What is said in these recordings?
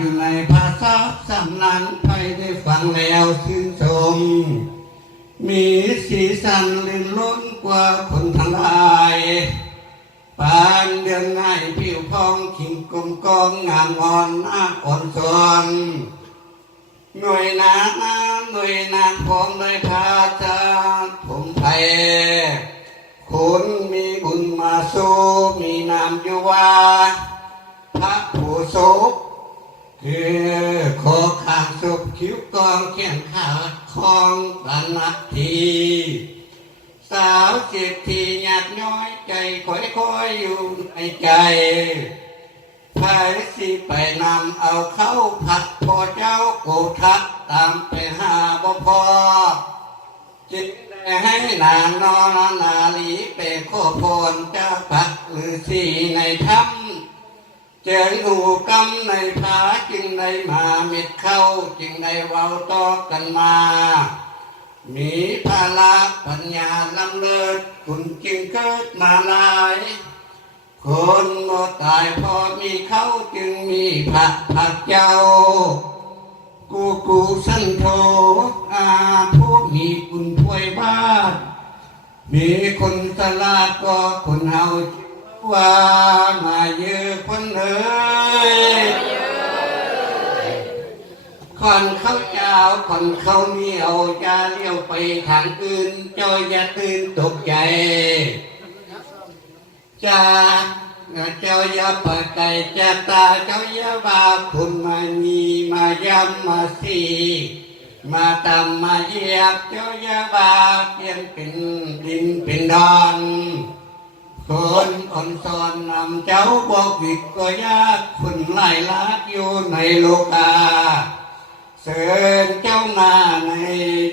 อยู่ในภาษาสำนักใครได้ฟังแล้วชื่นชมมีสีสันลื่นล้นกว่าคนทั้งหลายปานเดือนง่ายผิวพองขิงกลมกองงามอ่อนน้ำอ่อนสอนหน่วยนาของได้พาจาผมไทยคุณมีบุญมาสู้มีนามอยู่ว่าพระผู้สุขคือขอข้างศพคิ้วกองเขียนขาคองปันนักทีสาวเจ็บทีหยาดน้อยใจค่อยอยู่ในใจพายสิไปนำเอาเข้าผัดพอเจ้าโกทักตามไปหาบ่พอจึงได้ให้นางนอนนาลีไปขอพรเจ้าพักฤาษีในถ้ำเจอหูกำในผาจึงได้มาเม็ดเข้าจึงได้เว้าต่อกันมามีภาระปัญญาล้ำเลิศคุณจึงเกิดมาหลายคนบ่ตายพอมีเขาจึงมีพระพักเจ้ากูสันโธผู้มีคุณถ้วยบ้านมีคนสลาดก็คนเฮาว่ามาเยอะคนเอ๋ยคนเขาเจ้าคนเขาเหนียวจะเลี้ยวไปทางอื่นเจ้าอย่าตื่นตกใจจ้าเจ้าอย่าปะไก่จ้าตาเจ้าอย่าว่าคุณมานีมาย้ำมาสีมาตำมาเยียบเจ้าอย่าว่าเพียงเป็นดินเป็นดอนคนสอนนำเจ้าบอกวิกก็ยากคนไล่ลักอยู่ในโลกาเชิญเจ้ามาใน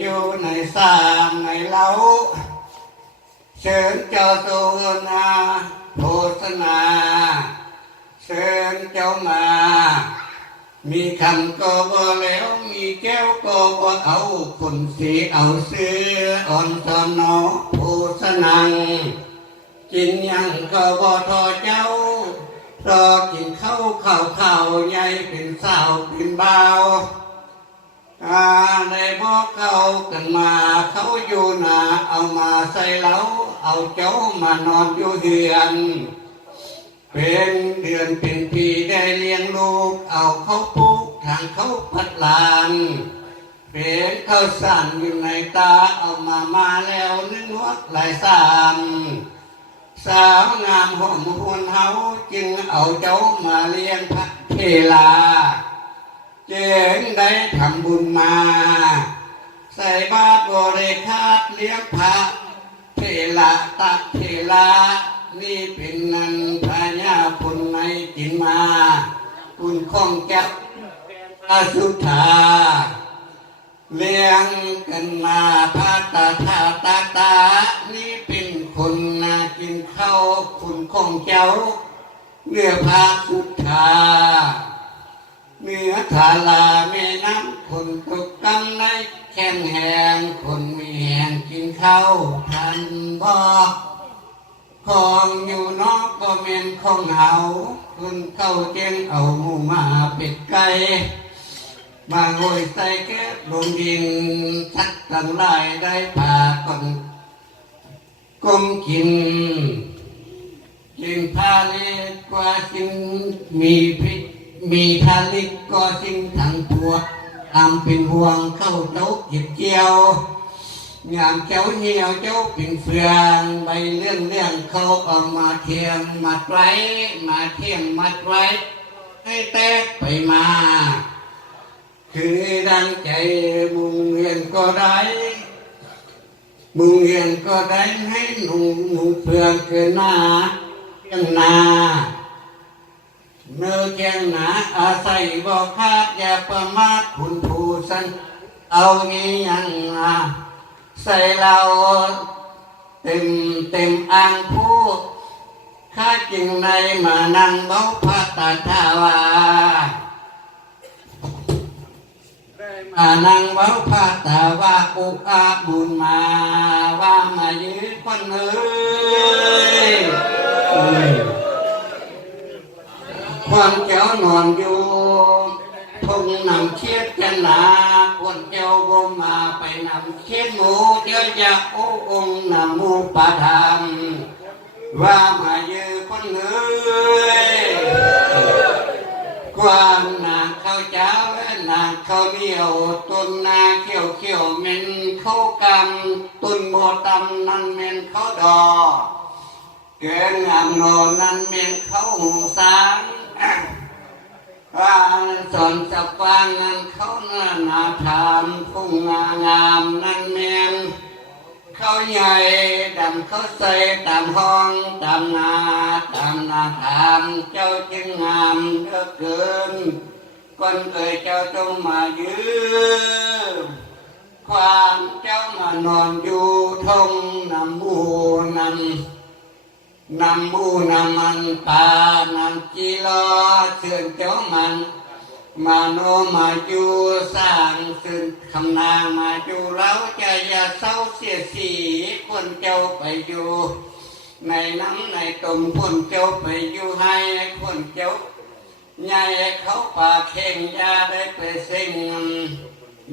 อยู่ในสามในเล้าเชิญเจ้าโซนาโฆษณาเชิญเจ้ามามีคำก็บ่แล้วมีแก้วก็บ่เอาคนสีเอาเสื้ออ่อนตอนนอโฆษณากินยังก็บ่ทอเจ้ารอกินข้าวใหญ่เป็นสาวเป็นบ่าวได้บอกเขากันมาเขาอยู่นาเอามาใส่เล้าเอาเจ้ามานอนอยู่เดือนเป็นเดือนเป็นปีได้เลี้ยงลูกเอาเขาปุ๊กทางเขาพัดลานเป็นข้าวสารอยู่ในตาเอามาแล้วนึ่งวัดหลายสามสาวงามหอมหวนเฮาจึงเอาเจ้ามาเลี้ยงพระเทลาเจงได้ทำบุญมาใส่บาตรบริคาดเลี้ยงพระเทละตักเทละนี่เป็นนันพญาคุณในจินมาคุณข้องแก้วพระสุธาเลี้ยงกันมาพระตานี่เป็นคนนากินข้าวคุณข้องแก้วเนื้อพระสุธาเนื้อทาลาแม่น้ำคนตกกำในแข็งแหงคนมีแหงกินข้าวทันบอกของอยู่นอกก็เมนของเฮาคุณเข้าเจงเอาหมูมาเป็ดไก่มาโอยใส่แก้ลงดินทักตั้งหลายได้ผ่าก่อนก้มกินพาเล็กกว่าสิ่งมีพิษมีทาลิกก็สิ่งทั้งตัวตามเป็นห่วงเข้าเจ้าเก็บเกี่ยวงามเจ้าเหี่ยวเจ้าเป็นเฟืองใบเรื่องเขาเอามาเทียมมัดไว้มาเทียมมัดไว้ให้แตกไปมาคือดังใจมุงเงียนก็ได้ให้หนุ่มเฟืองเกินหน้ายังนาเนื้อแกงหนาอาศัยบอกคาดอย่าประมาทคุณผู้สันเอางี้ยังใส่เราเต็มอ่างพูดข้าจึงในมานั่งเบาพระตาทาวามานั่งเบาพระตาวาอุกอาบุญมาว่ามายืนคนเอ้ยความเจ้านอนอยู่ งนำเชียดจะหนาคนเจ้าบ่มาไปนำเชียดหมูเดี๋ยวจะโอ้องค์นำหมูปะทำว่ามาเยอะคนเอ้ยความนางข้าวเจ้าและนางข้าวเหนียวต้นนาเขียวเขียวเม็นข้าวกำต้นโมตำนั่นเม็นข้าวดอเกินงามโนนั่นเม็นข้าวหูสางว่าสอนจับวางนั่นเขาหน้าถามพุ่งงามนั่นเม็นเขาใหญ่ดำเขาใส่ตามห้องตามนาถามเจ้าจึงงามเหลือเกินคนเอ่ยเจ้าจงมายืมความเจ้ามานอนอยู่ทงนำบูนำมันป่านำจีรอเสื่อเจ้ามันมาโนมาอยู่สร้างซึ่งคำนางมาอยู่แล้วจะอย่าเศร้าเสียสีคนเจ้าไปอยู่ในน้ำในตุ่มคนเจ้าไปอยู่ให้คนเจ้าใหญ่เขาป่าเข่งยาได้ไปสิ่ง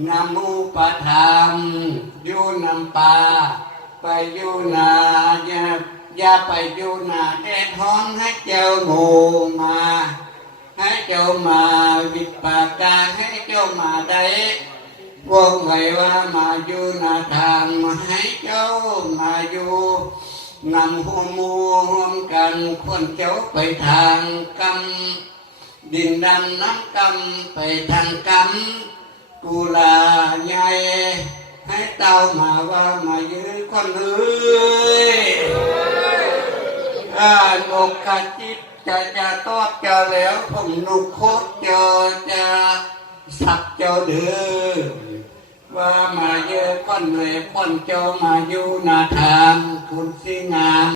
นำมูปะธรรมอยู่นำป่าไปอยู่นาอย่าไปอยู่นาแดดฮ้อนให้เจ้าโง่มาให้เจ้ามาวิปากกาให้เจ้ามาได้วงไว้ว่ามาอยู่นาทางให้เจ้ามาอยู่นำหัวมูห่วมกันคนเจ้าไปทางกรรมดินดำน้ำกำไปทางกำกุลาใหญ่ให้เต้ามาว่ามายืนคนเอ้ยนกกระจิบจะตอดเจอแล้วผมนุกโคตรเจอจะสักเจ้าเดือว่ามาเยอะคนเลยคนเจ้ามาอยู่นาทา